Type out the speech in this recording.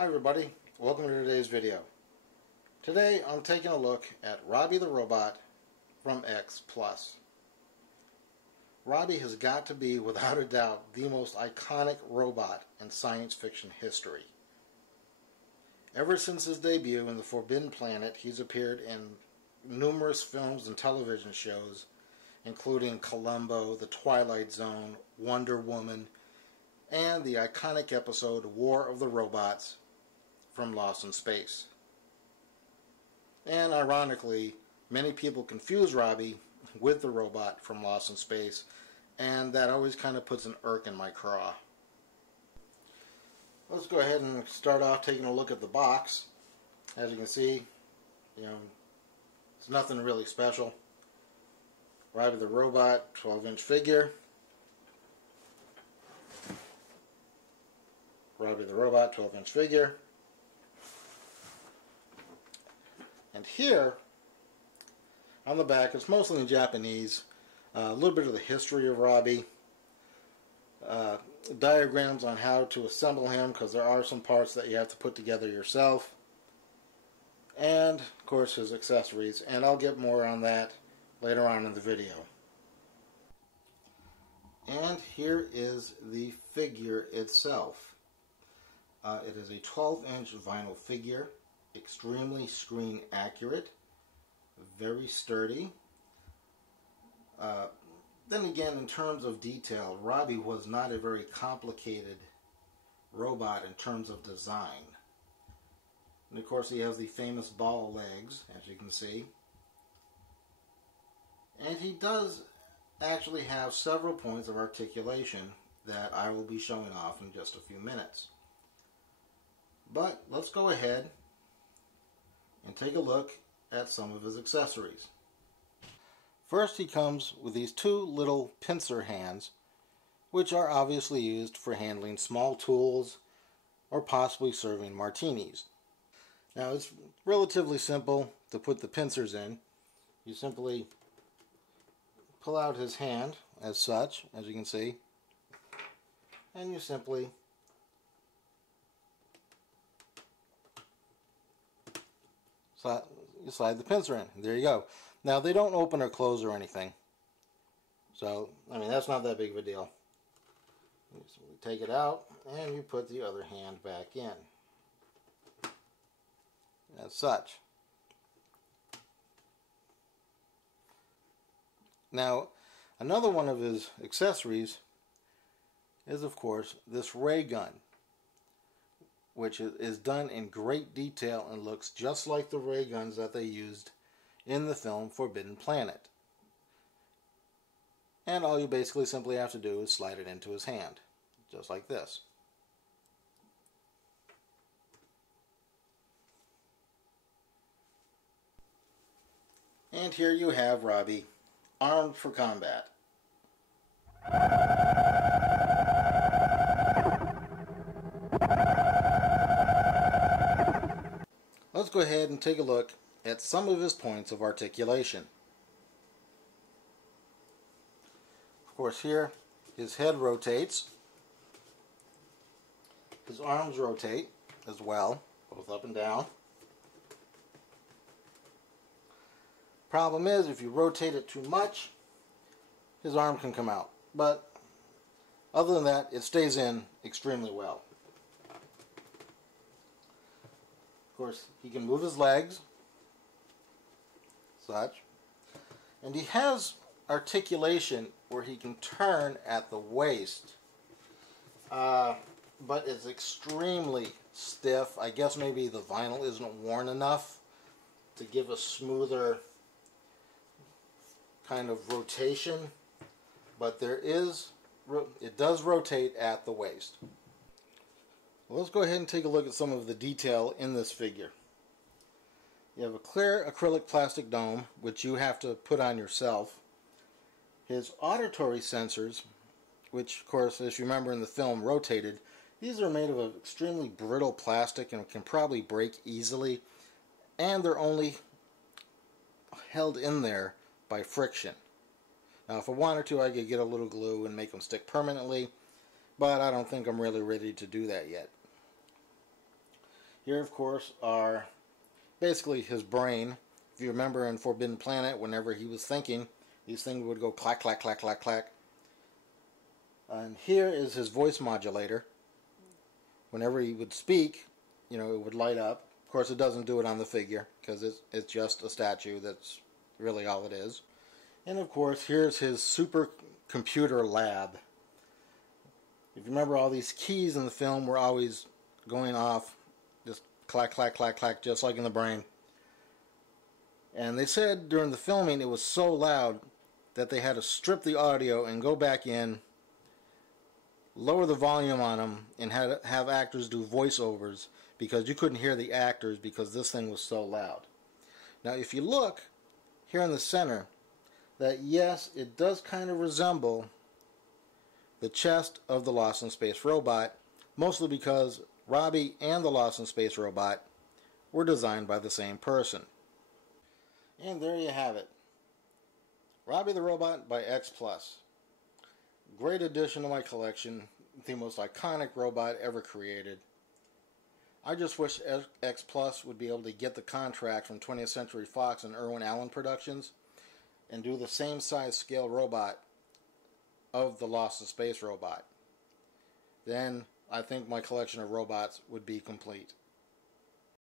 Hi everybody, welcome to today's video. Today I'm taking a look at Robby the Robot from X+. Robby has got to be, without a doubt, the most iconic robot in science fiction history. Ever since his debut in the Forbidden Planet, he's appeared in numerous films and television shows, including Columbo, The Twilight Zone, Wonder Woman, and the iconic episode War of the Robots from Lost in Space. And ironically, many people confuse Robby with the robot from Lost in Space, and that always kind of puts an irk in my craw. Let's go ahead and start off taking a look at the box. As you can see, it's nothing really special. Robby the Robot, 12-inch figure. Robby the Robot, 12-inch figure. And here, on the back, it's mostly in Japanese, a little bit of the history of Robby, diagrams on how to assemble him, because there are some parts that you have to put together yourself, and, of course, his accessories, and I'll get more on that later on in the video. And here is the figure itself. It is a 12-inch vinyl figure, extremely screen accurate, very sturdy. Then again, in terms of detail, Robby was not a very complicated robot in terms of design. And of course he has the famous ball legs, as you can see. And he does actually have several points of articulation that I will be showing off in just a few minutes. But let's go ahead and take a look at some of his accessories. First, he comes with these two little pincer hands, which are obviously used for handling small tools or possibly serving martinis. Now, it's relatively simple to put the pincers in. You simply pull out his hand as such, as you can see, and you simply slide the pincer in. There you go. Now, they don't open or close or anything. So, that's not that big of a deal. You simply take it out and you put the other hand back in. As such. Now, another one of his accessories is, of course, this ray gun, which is done in great detail and looks just like the ray guns that they used in the film Forbidden Planet. And all you basically simply have to do is slide it into his hand, just like this. And here you have Robby, armed for combat. Let's go ahead and take a look at some of his points of articulation. Of course, here his head rotates, his arms rotate as well, both up and down. Problem is, if you rotate it too much, his arm can come out. But other than that, it stays in extremely well. Of course, he can move his legs, such, and he has articulation where he can turn at the waist, but it's extremely stiff. I guess maybe the vinyl isn't worn enough to give a smoother kind of rotation, but it does rotate at the waist. Well, let's go ahead and take a look at some of the detail in this figure. You have a clear acrylic plastic dome, which you have to put on yourself. His auditory sensors, which of course, as you remember in the film, rotated, these are made of an extremely brittle plastic and can probably break easily, and they're only held in there by friction. Now, if I wanted to, I could get a little glue and make them stick permanently, but I don't think I'm really ready to do that yet. Here, of course, are basically his brain. If you remember in Forbidden Planet, whenever he was thinking, these things would go clack, clack, clack, clack, clack. And here is his voice modulator. Whenever he would speak, you know, it would light up. Of course, it doesn't do it on the figure because it's just a statue. That's really all it is. And of course, here's his supercomputer lab. If you remember, all these keys in the film were always going off, just clack, clack, clack, clack, just like in the brain. And they said during the filming it was so loud that they had to strip the audio and go back in, lower the volume on them, and have actors do voiceovers because you couldn't hear the actors because this thing was so loud. Now, if you look here in the center, that yes, it does kind of resemble the chest of the Lost in Space robot, mostly because Robby and the Lost in Space robot were designed by the same person. And there you have it. Robby the Robot by X Plus. Great addition to my collection. The most iconic robot ever created. I just wish X Plus would be able to get the contract from 20th Century Fox and Irwin Allen Productions and do the same size scale robot of the Lost in Space robot. Then I think my collection of robots would be complete.